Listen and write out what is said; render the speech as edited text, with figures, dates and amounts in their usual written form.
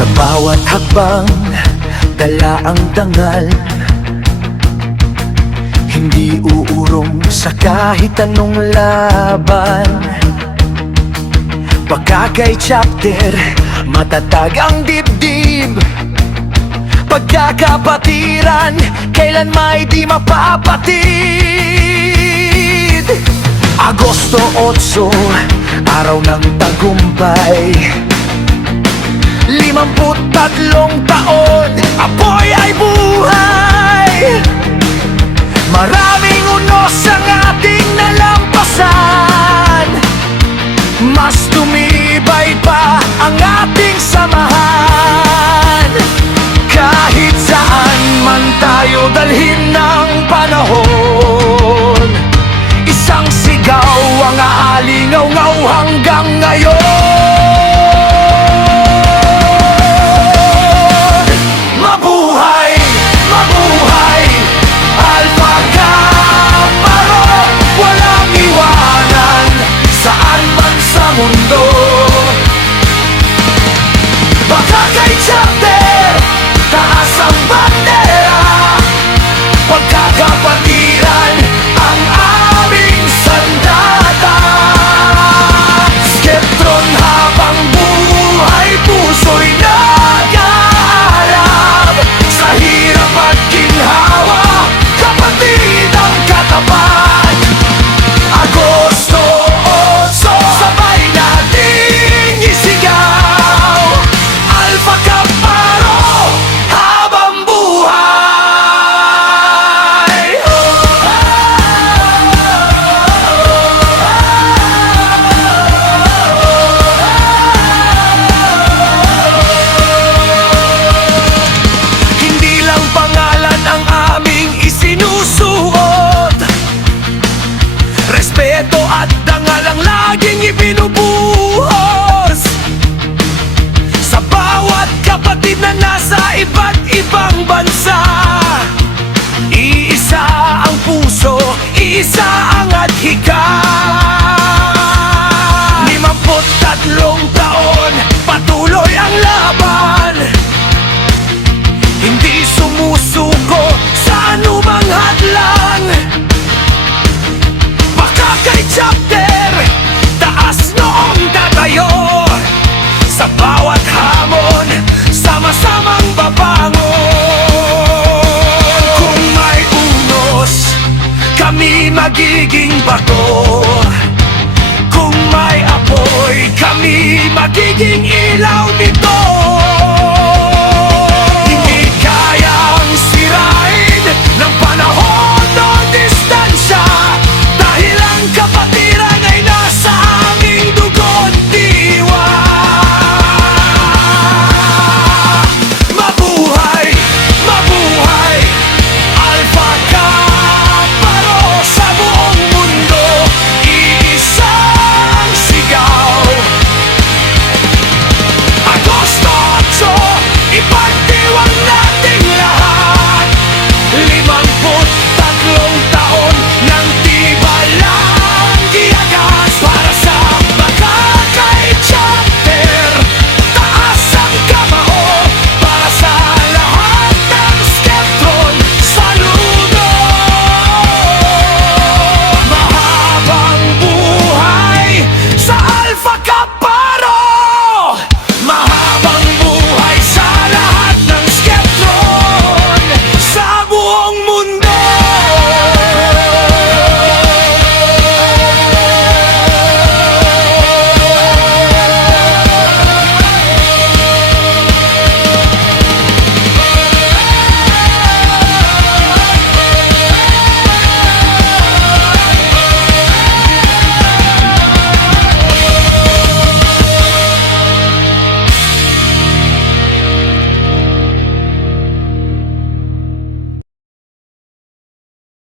Sa bawat hakbang, dala ang dangal. Hindi uurong sa kahit anong laban. Pagka kay chapter, matatag ang dibdib. Pagkakapatiran, kailan may di mapapatid. Agosto 8, araw ng tagumpay. 53 taon, apoy ay buhay. Maraming unos ang ating nalampasan. Mas tumibay pa ang ating samahan. Kahit saan man tayo dalhin ng panahon, isang sigaw ang aalingaw-ngaw hanggang ngayon. Mabuhay, mabuhay, Alpha Kaparo. Walang iwanan, saan man sa mundo. Baka kay chapter, taas ang bandera. Pagkakapatiran, ang aming sandata. Skeptron habang buhay, puso'y nag-aalab. Sa hirap at ginhawa, kapatid ang katapat. Agosto 8, sabay nating isigaw. Alpha Kaparo, habang buhay. Hindi lang pangalan ang aming isinusuot. Respeto at dangal ang laging ibinubuhos. Sa bawat kapatid na nasa iba't ibang bansa, iisa ang puso, iisa ang adhika. 53 taon, patuloy ang laban. Hindi sumusuko sa anumang hadlang. Baka kay chapter, taas noong tatayo. Sa bawat hamon, sama-samang babangon. Kung may unos, kami magiging bato. Kung may apoy, kami magiging ilaw nito.